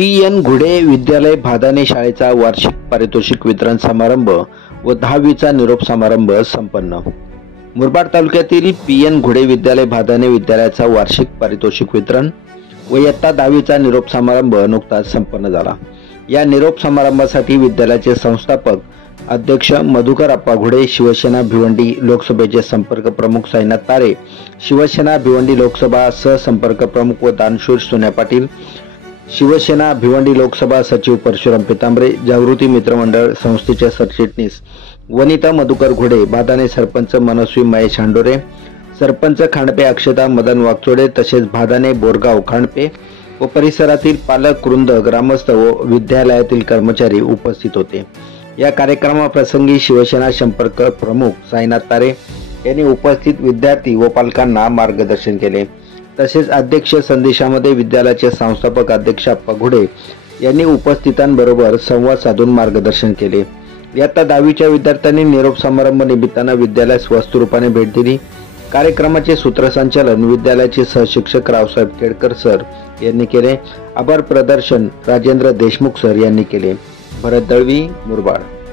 PN. Ghude विद्यालय भादाणे शाळेचा वार्षिक पारितोषिक वितरण समारंभ व 10वीचा निरोप समारंभ संपन्न। मुरबाड तालुक्यातील पी.एन. घुडे विद्यालय भादाणे विद्यालयाचा वार्षिक पारितोषिक वितरण व इयत्ता 10वीचा निरोप समारंभ नुकताच संपन्न झाला। या निरोप समारंभासाठी विद्यालयाचे संस्थापक अध्यक्ष मधुकर अप्पा घुडे, शिवसेना भिवंडी लोकसभेचे संपर्क प्रमुख साईनाथ तारे, शिवसेना भिवंडी लोकसभा सहसंपर्क प्रमुख व दानशूर सोन्या पाटील, शिवसेना भिवंडी लोकसभा सचिव परशुराम पितांबरे, जागृती मित्र मंडळ संस्थेचे सरचिटणीस वनिता मधुकर घुडे, भादाणे सरपंच मनस्वी महेश हांडोरे, सरपंच खांडपे अक्षता मदन वागचोडे तसेच भादाणे बोरगाव खांडपे व परिसरातील पालक वृंद, ग्रामस्थ व विद्यालयातील कर्मचारी उपस्थित होते। या कार्यक्रमाप्रसंगी शिवसेना संपर्क प्रमुख साईनाथ तारे यांनी उपस्थित विद्यार्थी व पालकांना मार्गदर्शन केले। तसेच अध्यक्ष संदेशामध्ये विद्यालयाचे संस्थापक अध्यक्ष अप्पा घुडे यांनी उपस्थितांबरोबर संवाद साधून मार्गदर्शन केले। इयत्ता 10वीच्या विद्यार्थ्यांनी निरोप समारंभ निमित्ताने विद्यालयास वस्तुरूपाने भेट दिली। कार्यक्रमाचे सूत्रसंचालन विद्यालयाचे सहशिक्षक रावसाहेब केळकर सर यांनी केले। आभार प्रदर्शन राजेंद्र देशमुख सर यांनी केले। भरत दळवी, मुरबाड।